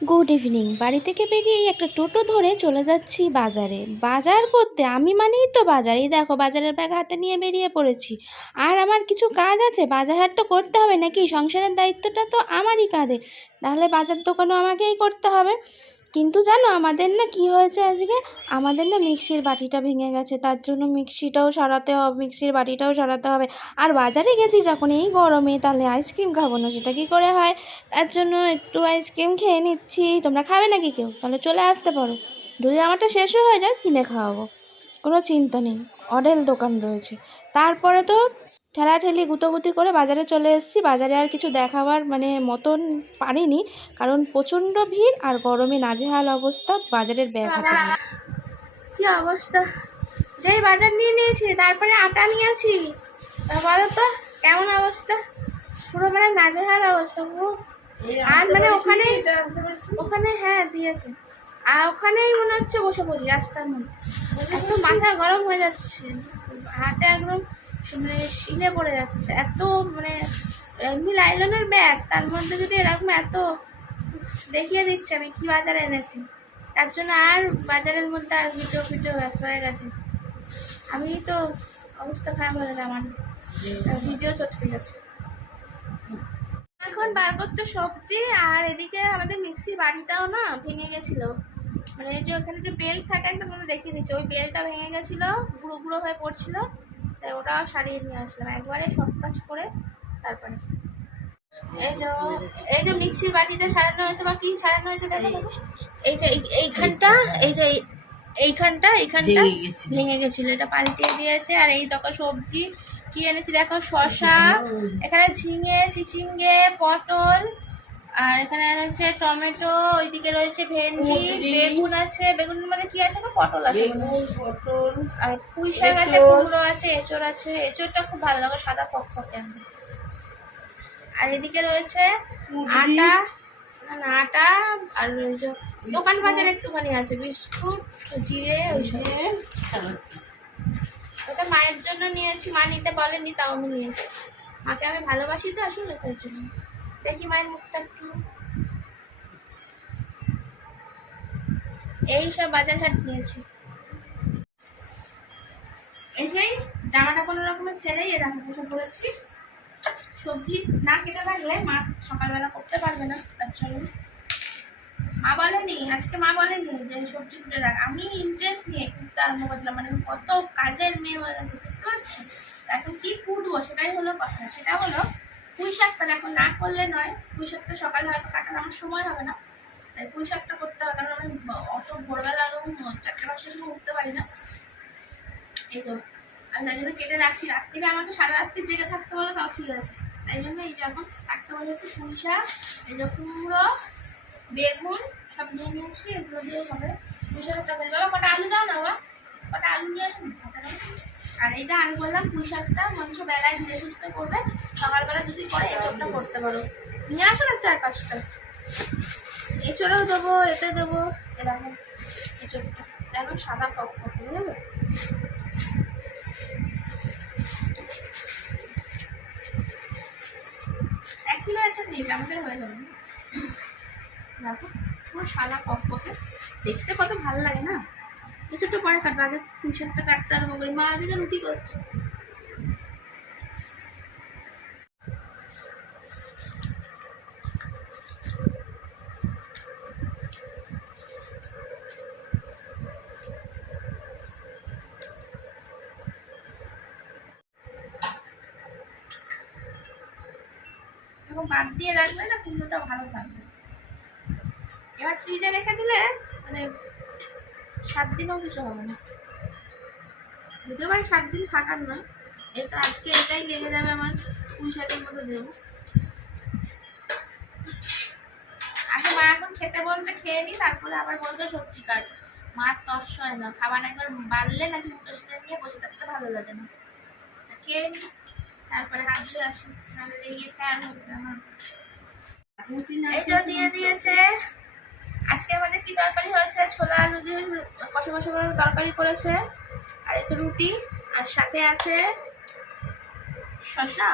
Good evening বাড়ি থেকে বেরিয়ে একটা টোটো ধরে চলে যাচ্ছি বাজারে। বাজার করতে আমি মানেই তো বাজার। এই দেখো, বাজারের ব্যাগ হাতে নিয়ে বেরিয়ে পড়েছি। আর আমার কিছু কাজ আছে, বাজার হাট তো করতে হবে নাকি? সংসারের দায়িত্বটা তো আমারই কাঁধে। তাহলে বাজার দোকানও আমাকেই করতে হবে। কিন্তু জানো আমাদের না কি হয়েছে আজকে? আমাদের না মিক্সির বাটিটা ভেঙে গেছে, তার জন্য মিক্সিটাও সারাতে হবে মিক্সির বাটিটাও সারাতে হবে। আর বাজারে গেছি যখন এই গরমে, তাহলে আইসক্রিম খাব না, সেটা কি করে হয়? তার জন্য একটু আইসক্রিম খেয়ে নিচ্ছি। তোমরা খাবে নাকি কেউ? তাহলে চলে আসতে পারো। যদি আমারটা শেষও হয়ে যায় কিনে খাওয়াবো। কোনো চিন্তা নেই, অডেল দোকান রয়েছে। তারপরে তো ঠেলাঠেলি গুতোগুতি করে বাজারে চলে এসেছি। বাজারে আর কিছু দেখাবার মানে মতন পারিনি, কারণ প্রচণ্ড ভিড় আর গরমে নাজেহাল অবস্থা, বাজারের ব্যাগ কি অবস্থা? যেই বাজার নিয়ে নিয়েছি, তারপরে আটা নিয়েছি তা বলো তো, কেমন অবস্থা? পুরো মানে নাজেহাল অবস্থা, পুরো। আর মানে ওখানে ওখানে হ্যাঁ দিয়েছে। আর ওখানেই মনে হচ্ছে বসে পড়ি, রাস্তার মধ্যে। একদম মাথা গরম হয়ে যাচ্ছে। হাতে একদম মানে শিলে পড়ে যাচ্ছে। এত মানে এমনি লাইলনের ব্যাগ, তার মধ্যে যদি এরকম এত দেখিয়ে দিচ্ছে, আমি কি বাজারে এনেছি? তার জন্য আর বাজারের মধ্যে আর ভিডিও ভিডিও ব্যস্ত হয়ে গেছে। আমি তো অবস্থা খারাপ হয়ে গেছে, আমার ভিডিও চটকে গেছে। এখন বার করছে সবজি, আর এদিকে আমাদের মিক্সির বাড়িটাও না ভেঙে গেছিল। মানে এই যে ওখানে যে বেল্ট থাকে একটা তোমাদের দেখিয়ে দিচ্ছে। ওই বেল্টটা ভেঙে গেছিল, গুঁড়ো গুঁড়ো হয়ে পড়ছিল। তাই ওটাও সারিয়ে নিয়ে আসলাম। একবারে সব কাজ করে তারপরে। এই যে এই যে মিক্সির বাটিটা সারানো হয়েছে বা কি সারানো হয়েছে দেখো। এই যে এইখানটা এই যে এই- এইখানটা এইখানটা ভেঙে গেছিল। ভেঙে গেছিল। এটা পাল্টিয়ে দিয়েছে আর এই দেখো সবজি। কি এনেছি দেখো? শশা এখানে ঝিঙে চিচিঙ্গে পটল আর এখানে রয়েছে টমেটো ওইদিকে রয়েছে ভেন্ডি বেগুন আছে বেগুনের মধ্যে কি আছে? পটল আছে। পটল আর পুঁই শাক আছে। কুমড়ো আছে এঁচড় আছে। এঁচড়টা খুব ভালো লাগে সাদা আমি। আর এদিকে রয়েছে আটা না আটা আর যে দোকান বাজার একটুখানি আছে বিস্কুট জিরে ওইসব। ওটা মায়ের জন্য নিয়েছি মা নিতে বলেনি তাও আমি নিয়েছি। মাকে আমি ভালোবাসি তো আসলে তার জন্য। দেখি মায়ের মুখটা একটু এই সব বাজার হাট নিয়েছি। এসেই জামাটা কোনো রকমে ছেড়েই এরকম বসে পড়েছি। সবজি না কেটে থাকলে মা সকালবেলা করতে পারবে না, তার জন্য। মা বলেনি, আজকে মা বলেনি যে সবজি কুটে রাখ। আমি ইন্টারেস্ট নিয়ে কুটতে আরম্ভ করলাম মানে কত কাজের মেয়ে হয়ে গেছে, বুঝতে পারছি এখন কি কুটবো সেটাই হলো কথা। সেটা হলো পুঁই শাকটা এখন না করলে নয় পুঁই শাকটা সকালে হয়তো কাটার আমার সময় হবে না। তাই পুঁই শাকটা করতে হবে, কারণ আমি অত ভোরবেলা চারটে পাঁচটার সময় উঠতে পারি না। এই তো, আমি তাই জন্য কেটে রাখছি। রাত্রিরে আমাকে সারা রাত্রি জেগে থাকতে বলো তাও ঠিক আছে। তাই জন্য এই যখন কাটতে বসেছি পুঁই শাক এই যে কুমড়ো, বেগুন, সব নিয়ে নিয়েছি, এগুলো দিয়ে হবে পুঁই শাকের তরকারি বাবা, কটা আলু দাও না, বাবা? কটা আলু নিয়ে আসুন আর এইটা আমি বললাম পুঁই শাকটা মঞ্চ বেলায় ধীরে সুস্থ করবে। সকালবেলা যদি করে, এসবটা করতে পারো। নিয়ে আসো না চার পাঁচটা। এছাড়াও দেবো, এতে দেবো, এরকম। এচোরটা একদম সাদা ফক ফক এক কিলো আছে নিস আমাদের হয়ে যাবে। দেখো, পুরো সাদা ফক ফকে। দেখতে কত ভালো লাগে না? কিছুটা পরে কাটবো, আগে পুঁইশাকটা কাটতে আরম্ভ করি। মা ওদিকে রুটি করছে। বাদ দিয়ে রাখলে না, কুমড়োটা ভালো থাকবে। এবার ফ্রিজে রেখে দিলে মানে সাত দিনও কিছু হবে না। যদিও ভাই সাত দিন থাকার নয়। এটা আজকে এটাই লেগে যাবে আমার পুঁই শাকের মতো দেবো। আগে মা এখন খেতে বলছে, খেয়ে নি, তারপরে আবার বলছে সবজি কাট। মার তস হয় না। খাবার একবার বাড়লে নাকি মুখে শুনে নিয়ে বসে থাকতে ভালো লাগে না। খেয়ে নি। তারপরে হাত ধুয়ে আসি নাহলে রেগে ফ্যান হবে আমার দিয়ে দিয়েছে। আজকে আমাদের কি তরকারি হয়েছে? ছোলা, আলু দিয়ে কষা কষা করে তরকারি করেছে। আর এই রুটি, আর সাথে আছে শশা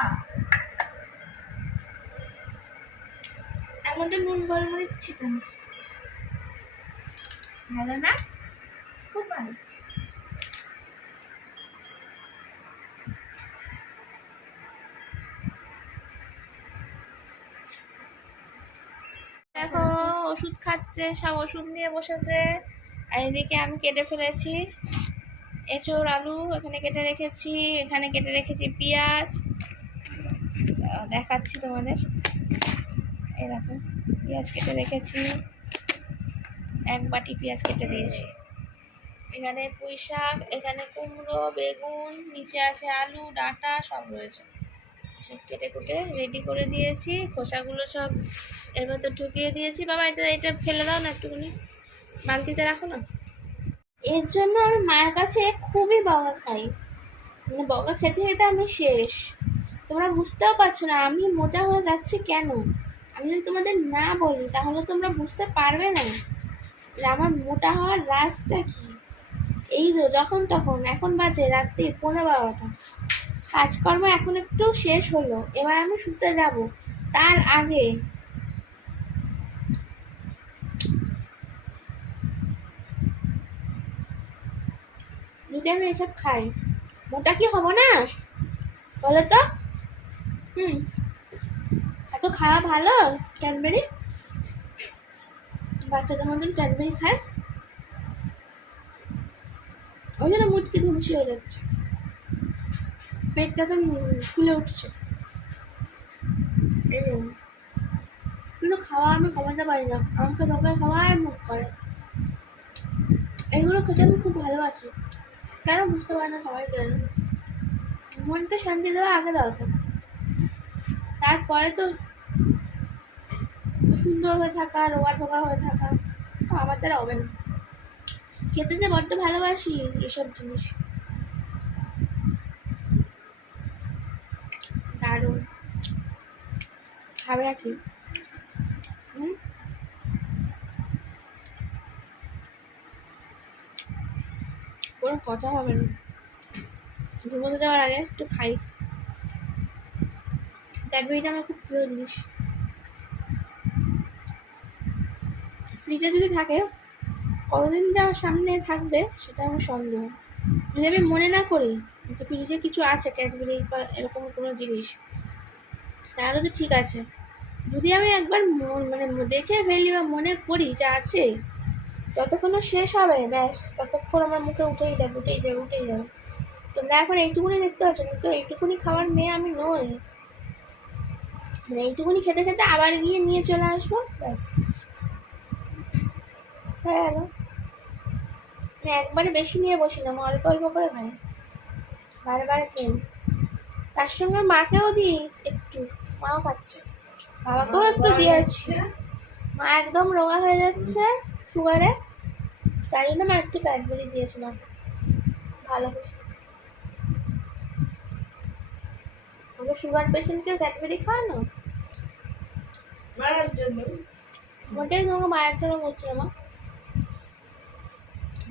এর মধ্যে নুন গোলমরিচ ছিটানো ভালো না? খুব ভালো দেখো ওষুধ খাচ্ছে, সব ওষুধ নিয়ে বসেছে। আর এদিকে আমি কেটে ফেলেছি এঁচোড়, আলু, এখানে কেটে রেখেছি, এখানে কেটে রেখেছি পেঁয়াজ। দেখাচ্ছি তোমাদের। এই দেখো, পেঁয়াজ কেটে রেখেছি। এক বাটি পেঁয়াজ কেটে দিয়েছি। এখানে পুঁই শাক, এখানে কুমড়ো, বেগুন, নিচে আছে আলু, ডাঁটা, সব রয়েছে। সব কেটে কুটে রেডি করে দিয়েছি। খোসাগুলো সব এর ভেতর ঢুকিয়ে দিয়েছি। বাবা, এটা এটা ফেলে দাও না একটুখানি। বালতিতে রাখো না। এর জন্য আমি মায়ের কাছে খুবই বকা খাই। মানে বকা খেতে খেতে আমি শেষ। তোমরা বুঝতেও পারছ না, আমি মোটা হয়ে যাচ্ছি কেন? আমি যদি তোমাদের না বলি, তাহলে তোমরা বুঝতে পারবে না যে আমার মোটা হওয়ার রাজটা কি। এই তো, যখন তখন। এখন বাজে রাত্রি পনেরো বারোটা। কাজকর্ম এখন একটু শেষ হলো। এবার আমি শুতে যাব। তার আগে যদি আমি এসব খাই। মোটা কি হব না? বলো তো। হুম। এত খাওয়া ভালো? ক্যাডবেরি বাচ্চাদের মতন ক্যাডবেরি খায়? ওই জন্য মুটকি ধুমসি হয়ে যাচ্ছে। পেটটা তো ফুলে উঠছে। এই কিন্তু খাওয়া আমি কমাতে পারি না। আমাকে লোকের খাওয়াই মুখ করে। এগুলো খেতে আমি খুব ভালোবাসি। কেন বুঝতে পারে না সবাই কেন। মনকে শান্তি দেওয়া আগে দরকার। তারপরে তো সুন্দর হয়ে থাকা রোগা টোকা হয়ে থাকা আমার দ্বারা হবে না। খেতে যে বড্ড ভালোবাসি এসব জিনিস। দারুণ। খাবে রাখি হুম কোনো কথা হবে না। ঘুমোতে যাওয়ার আগে একটু খাই। ক্যাডবেরিটা আমার খুব প্রিয় জিনিস। ফ্রিজে যদি থাকে, কতদিন যে আমার সামনে থাকবে সেটা আমার সন্দেহ। যদি আমি মনে না করি যে ফ্রিজে কিছু আছে, ক্যাডবেরি বা এরকম কোনো জিনিস, তাহলে তো ঠিক আছে। যদি আমি একবার মানে দেখে ফেলি বা মনে করি যে আছে যতক্ষণ শেষ হবে ব্যাস ততক্ষণ আমার মুখে উঠেই যাবে উঠেই যাবে উঠেই যাবে। তোমরা এখন এইটুকুনি দেখতে পাচ্ছ কিন্তু এইটুকুনি খাওয়ার মেয়ে আমি নই। মানে এইটুকুনি খেতে খেতে আবার গিয়ে নিয়ে চলে আসব ব্যাস। হয়ে গেল। আমি একবারে বেশি নিয়ে বসি না অল্প অল্প করে খাই। বারে বারে খেয়ে তার সঙ্গে মাকেও দিই একটু মাও খাচ্ছে। বাবাকেও একটু দিয়েছি। মা একদম রোগা হয়ে যাচ্ছে। সুগারে তাই জন্য মা একটু ক্যাডবেরি দিয়েছে মাকে ভালো হয়েছে। আমরা সুগার পেশেন্টকেও ক্যাডবেরি খাওয়ানো মারার জন্য। মোটেই তোমাকে মায়ের জন্য না মা।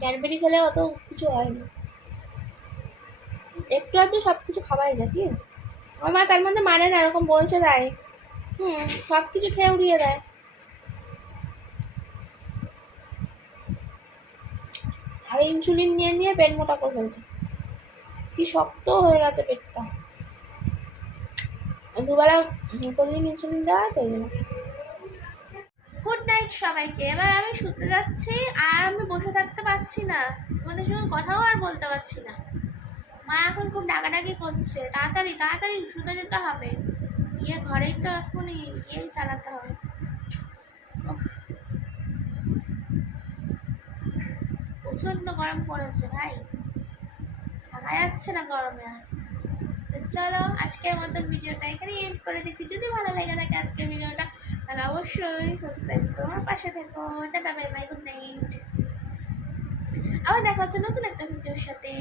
ক্যাডবেরি খেলে অত কিছু হয় না। একটু আধটু সব কিছু খাওয়াই যায় কি? আমার মা তার মধ্যে মানে না এরকম বলছে তাই। হুম সব কিছু খেয়ে উড়িয়ে দেয়। আর ইনসুলিন নিয়ে নিয়ে পেট মোটা করে ফেলছে। কি শক্ত হয়ে গেছে পেটটা। দুবেলা প্রতিদিন ইনসুলিন দেওয়া তো গুড নাইট সবাইকে। এবার আমি শুতে যাচ্ছি আর আমি বসে থাকতে পারছি না। তোমাদের সঙ্গে কথাও আর বলতে পারছি না। মা এখন খুব ডাকাডাকি করছে। তাড়াতাড়ি তাড়াতাড়ি শুতে যেতে হবে। গিয়ে ঘরেই তো এখনই গিয়েই চালাতে হবে। উফ। প্রচণ্ড গরম পড়েছে ভাই। থাকা যাচ্ছে না গরমে তো চলো, আজকের মতো ভিডিওটা এখানে এন্ড করে দিচ্ছি। যদি ভালো লেগে থাকে আজকের ভিডিওটা, তাহলে অবশ্যই সাবস্ক্রাইব করো, আমার পাশে থেকো। Tata bye bye good night আবার দেখা হচ্ছে নতুন একটা ভিডিওর সাথে।